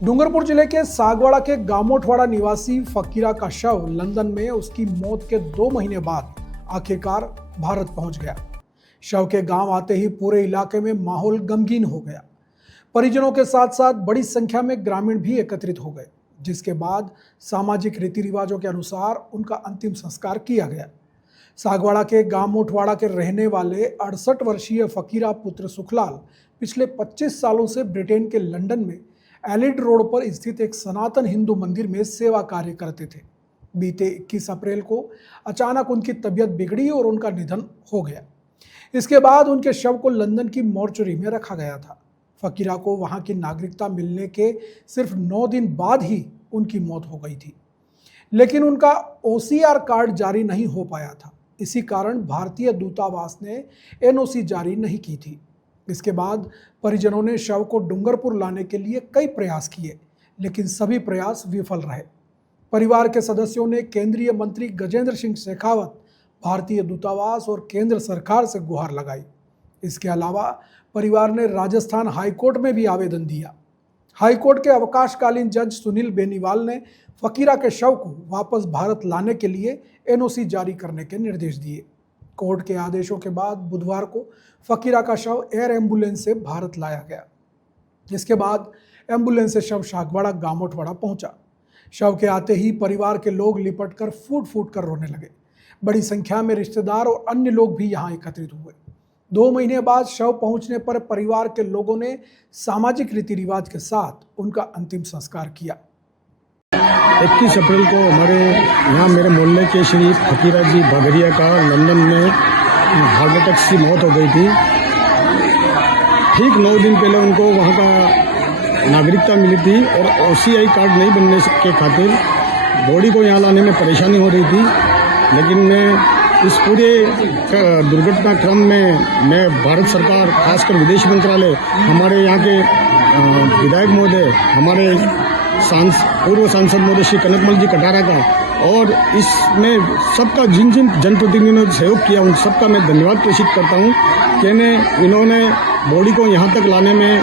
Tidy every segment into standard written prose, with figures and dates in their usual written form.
डूंगरपुर जिले के सागवाड़ा के गामोठवाड़ा निवासी फकीरा का शव लंदन में उसकी मौत के 2 महीने बाद आखिरकार भारत पहुंच गया। शव के गांव आते ही पूरे इलाके में माहौल गमगीन हो गया। परिजनों के साथ साथ बड़ी संख्या में ग्रामीण भी एकत्रित हो गए, जिसके बाद सामाजिक रीति रिवाजों के अनुसार उनका अंतिम संस्कार किया गया। सागवाड़ा के गामोठवाड़ा के रहने वाले 68 वर्षीय फकीरा पुत्र सुखलाल पिछले 25 सालों से ब्रिटेन के लंदन में एलिड रोड पर स्थित एक सनातन हिंदू मंदिर में सेवा कार्य करते थे। बीते 21 अप्रैल को अचानक उनकी तबीयत बिगड़ी और उनका निधन हो गया। इसके बाद उनके शव को लंदन की मॉर्चरी में रखा गया था। फकीरा को वहां की नागरिकता मिलने के सिर्फ 9 दिन बाद ही उनकी मौत हो गई थी, लेकिन उनका OCR कार्ड जारी नहीं हो पाया था। इसी कारण भारतीय दूतावास ने NOC जारी नहीं की थी। इसके बाद परिजनों ने शव को डूंगरपुर लाने के लिए कई प्रयास किए, लेकिन सभी प्रयास विफल रहे। परिवार के सदस्यों ने केंद्रीय मंत्री गजेंद्र सिंह शेखावत, भारतीय दूतावास और केंद्र सरकार से गुहार लगाई। इसके अलावा परिवार ने राजस्थान हाईकोर्ट में भी आवेदन दिया। हाईकोर्ट के अवकाशकालीन जज सुनील बेनीवाल ने फकीरा के शव को वापस भारत लाने के लिए NOC जारी करने के निर्देश दिए। कोर्ट के आदेशों के बाद बुधवार को फकीरा का शव एयर एम्बुलेंस से भारत लाया गया। इसके बाद एम्बुलेंस से शव सागवाड़ा गामोठवाड़ा पहुंचा। शव के आते ही परिवार के लोग लिपटकर फूट कर रोने लगे। बड़ी संख्या में रिश्तेदार और अन्य लोग भी यहां एकत्रित हुए। 2 महीने बाद शव पहुंचने पर परिवार के लोगों ने सामाजिक रीति रिवाज के साथ उनका अंतिम संस्कार किया। 21 अप्रैल को हमारे यहाँ मेरे मोहल्ले के श्री फकीरा जी बागरिया का लंदन में हार्ट अटैक से मौत हो गई थी। ठीक 9 दिन पहले उनको वहाँ का नागरिकता मिली थी और OCI कार्ड नहीं बनने के खातिर बॉडी को यहाँ लाने में परेशानी हो रही थी। लेकिन मैं इस पूरे दुर्घटना क्रम में मैं भारत सरकार, खासकर विदेश मंत्रालय, हमारे यहाँ के विधायक महोदय, हमारे पूर्व सांसद महोदय श्री कनकमल जी कटारा का और इसमें सबका जिन जिन जनप्रतिनिधियों ने सहयोग किया उन सबका मैं धन्यवाद प्रेषित करता हूँ कि इन्होंने बॉडी को यहाँ तक लाने में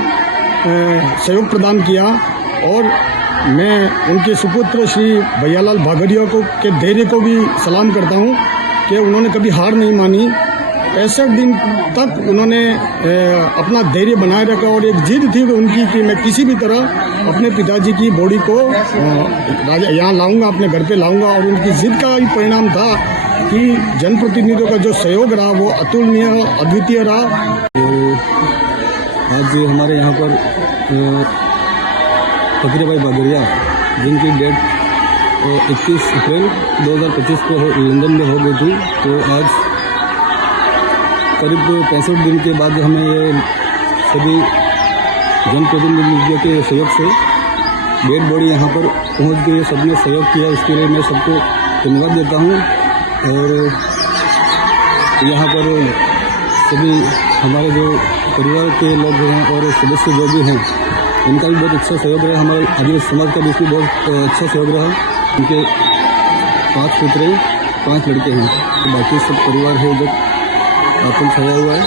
सहयोग प्रदान किया। और मैं उनके सुपुत्र श्री भैयालाल बागरिया को के धैर्य को भी सलाम करता हूँ कि उन्होंने कभी हार नहीं मानी। 65 दिन तक उन्होंने अपना धैर्य बनाए रखा और एक जिद थी उनकी कि मैं किसी भी तरह अपने पिताजी की बॉडी को यहाँ लाऊंगा, अपने घर पे लाऊंगा। और उनकी जिद का ही परिणाम था कि जनप्रतिनिधियों का जो सहयोग रहा वो अतुलनीय, अद्वितीय रहा। आज हमारे यहाँ पर फकीरा भाई बागरिया जिनकी डेट 21 अप्रैल 2025 को लंदन में हो गई थी, तो आज करीब 65 दिन के बाद हमें ये सभी जनप्रतिनिधियों के सहयोग से डेड बॉडी यहाँ पर पहुँच गई। सबने सहयोग किया, इसके लिए मैं सबको धन्यवाद देता हूँ। और यहाँ पर सभी हमारे जो परिवार के लोग हैं और सदस्य जो भी हैं उनका भी बहुत अच्छा सहयोग रहा। हमारे आदिवासी समाज का भी इसमें बहुत अच्छा सहयोग रहा। उनके 5 पुत्र 5 लड़के हैं, बाकी सब परिवार है जो छाया हुआ है।